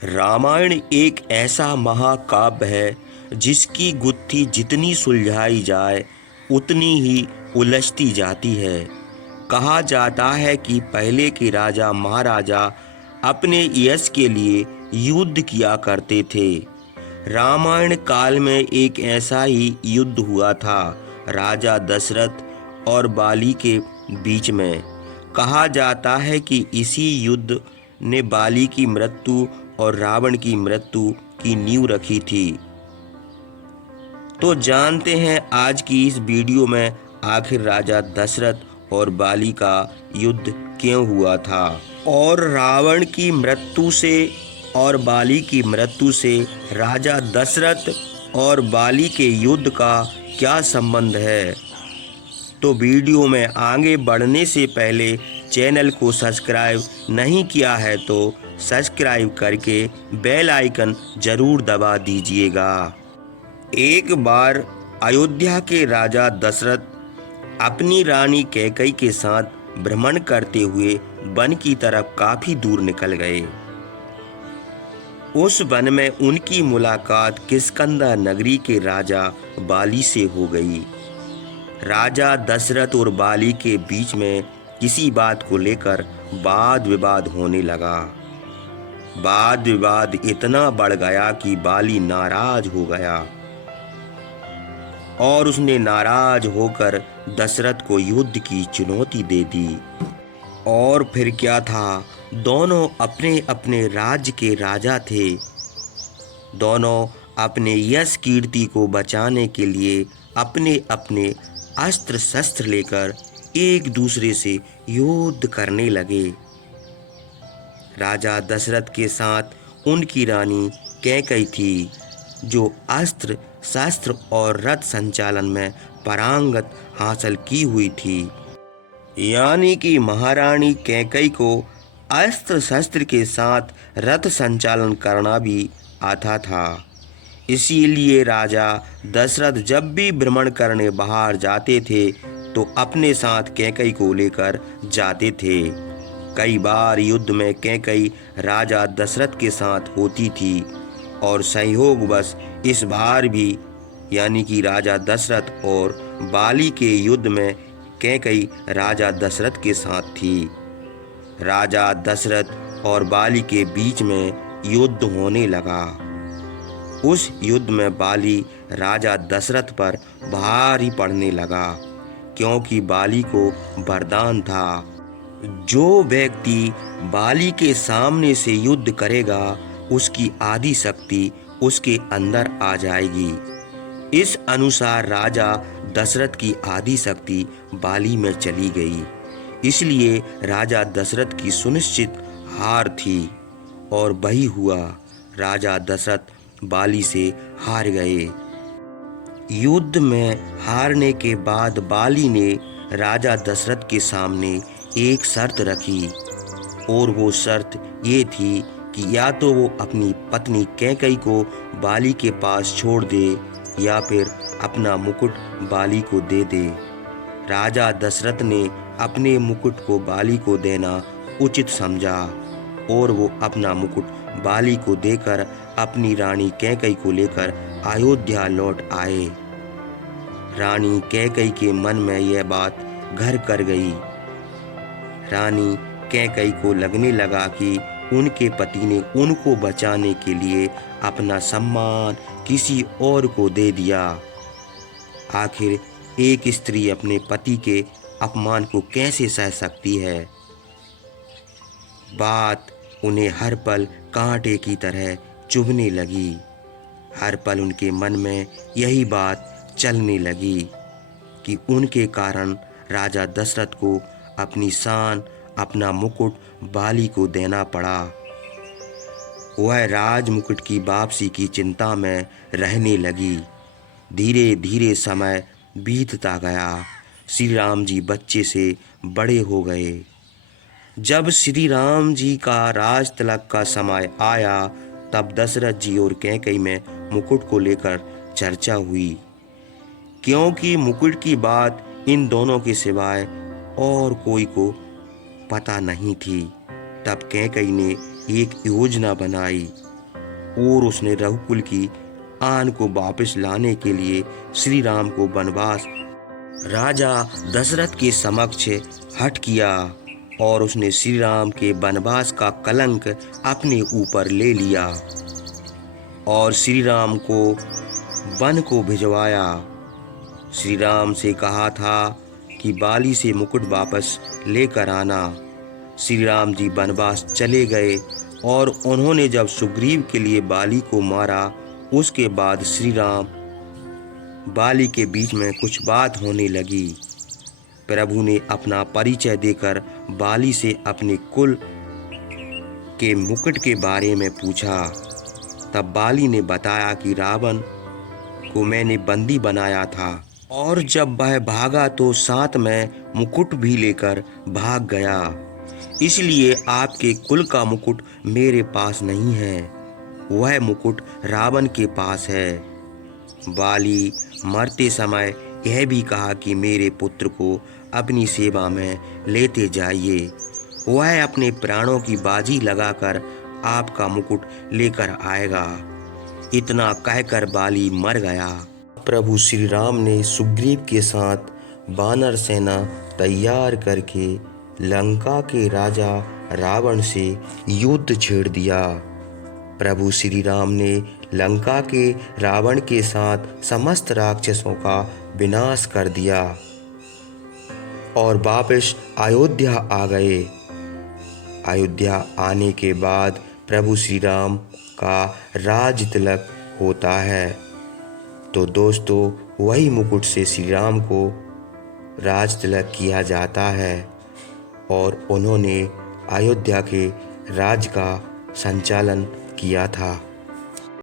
रामायण एक ऐसा महाकाव्य है जिसकी गुत्थी जितनी सुलझाई जाए उतनी ही उलझती जाती है। कहा जाता है कि पहले के राजा महाराजा अपने यश के लिए युद्ध किया करते थे। रामायण काल में एक ऐसा ही युद्ध हुआ था, राजा दशरथ और बाली के बीच में। कहा जाता है कि इसी युद्ध ने बाली की मृत्यु और रावण की मृत्यु की नींव रखी थी। तो जानते हैं आज की इस वीडियो में आखिर राजा दशरथ और बाली का युद्ध क्यों हुआ था और रावण की मृत्यु से और बाली की मृत्यु से राजा दशरथ और बाली के युद्ध का क्या संबंध है। तो वीडियो में आगे बढ़ने से पहले चैनल को सब्सक्राइब नहीं किया है तो सब्सक्राइब करके बेल आइकन जरूर दबा दीजिएगा। एक बार अयोध्या के राजा दशरथ अपनी रानी कैकई के साथ भ्रमण करते हुए वन की तरफ काफी दूर निकल गए। उस वन में उनकी मुलाकात किष्किंधा नगरी के राजा बाली से हो गई। राजा दशरथ और बाली के बीच में किसी बात को लेकर वाद विवाद होने लगा। वाद विवाद इतना बढ़ गया कि बाली नाराज हो गया और उसने नाराज होकर दशरथ को युद्ध की चुनौती दे दी। और फिर क्या था, दोनों अपने अपने राज्य के राजा थे। दोनों अपने यश कीर्ति को बचाने के लिए अपने अपने अस्त्र शस्त्र लेकर एक दूसरे से युद्ध करने लगे। राजा दशरथ के साथ उनकी रानी कैकई थी, जो अस्त्र शस्त्र और रथ संचालन में पारंगत हासिल की हुई थी। यानी कि महारानी कैकई को अस्त्र शस्त्र के साथ रथ संचालन करना भी आता था। इसीलिए राजा दशरथ जब भी भ्रमण करने बाहर जाते थे तो अपने साथ कैकई को लेकर जाते थे। कई बार युद्ध में कैकई राजा दशरथ के साथ होती थी और संयोगवश इस बार भी यानी कि राजा दशरथ और बाली के युद्ध में कैकई राजा दशरथ के साथ थी। राजा दशरथ और बाली के बीच में युद्ध होने लगा। उस युद्ध में बाली राजा दशरथ पर भारी पड़ने लगा, क्योंकि बाली को वरदान था, जो व्यक्ति बाली के सामने से युद्ध करेगा उसकी आदि शक्ति उसके अंदर आ जाएगी। इस अनुसार राजा दशरथ की आदि शक्ति बाली में चली गई। इसलिए राजा दशरथ की सुनिश्चित हार थी और वही हुआ, राजा दशरथ बाली से हार गए। युद्ध में हारने के बाद बाली ने राजा दशरथ के सामने एक शर्त रखी और वो शर्त ये थी कि या तो वो अपनी पत्नी कैकई को बाली के पास छोड़ दे या फिर अपना मुकुट बाली को दे दे। राजा दशरथ ने अपने मुकुट को बाली को देना उचित समझा और वो अपना मुकुट बाली को देकर अपनी रानी कैकई को लेकर अयोध्या लौट आए। रानी कैकई के मन में यह बात घर कर गई। रानी कैकई को लगने लगा कि उनके पति ने उनको बचाने के लिए अपना सम्मान किसी और को दे दिया। आखिर एक स्त्री अपने पति के अपमान को कैसे सह सकती है। बात उन्हें हर पल कांटे की तरह चुभने लगी। हर पल उनके मन में यही बात चलने लगी कि उनके कारण राजा दशरथ को अपनी शान अपना मुकुट बाली को देना पड़ा। वह राज मुकुट की वापसी की चिंता में रहने लगी। धीरे धीरे समय बीतता गया। श्री राम जी बच्चे से बड़े हो गए। जब श्री राम जी का राज तिलक का समय आया तब दशरथ जी और कैकई में मुकुट को लेकर चर्चा हुई, क्योंकि मुकुट की बात इन दोनों के सिवाय और कोई को पता नहीं थी। तब कैकई ने एक योजना बनाई और उसने रघुकुल की आन को वापस लाने के लिए श्री राम को वनवास राजा दशरथ के समक्ष हट किया और उसने श्री राम के वनवास का कलंक अपने ऊपर ले लिया और श्री राम को वन को भिजवाया। श्री राम से कहा था कि बाली से मुकुट वापस लेकर आना। श्री राम जी वनवास चले गए और उन्होंने जब सुग्रीव के लिए बाली को मारा, उसके बाद श्री राम बाली के बीच में कुछ बात होने लगी। प्रभु ने अपना परिचय देकर बाली से अपने कुल के मुकुट के बारे में पूछा। तब बाली ने बताया कि रावण को मैंने बंदी बनाया था और जब वह भागा तो साथ में मुकुट भी लेकर भाग गया, इसलिए आपके कुल का मुकुट मेरे पास नहीं है, वह मुकुट रावण के पास है। बाली मरते समय यह भी कहा कि मेरे पुत्र को अपनी सेवा में लेते जाइए, वह अपने प्राणों की बाजी लगाकर आपका मुकुट लेकर आएगा। इतना कहकर बाली मर गया। प्रभु श्री राम ने सुग्रीव के साथ वानर सेना तैयार करके लंका के राजा रावण से युद्ध छेड़ दिया। प्रभु श्री राम ने लंका के रावण के साथ समस्त राक्षसों का विनाश कर दिया और वापस अयोध्या आ गए। अयोध्या आने के बाद प्रभु श्री राम का राज तिलक होता है। तो दोस्तों, वही मुकुट से श्री राम को राज तिलक किया जाता है और उन्होंने अयोध्या के राज का संचालन किया था।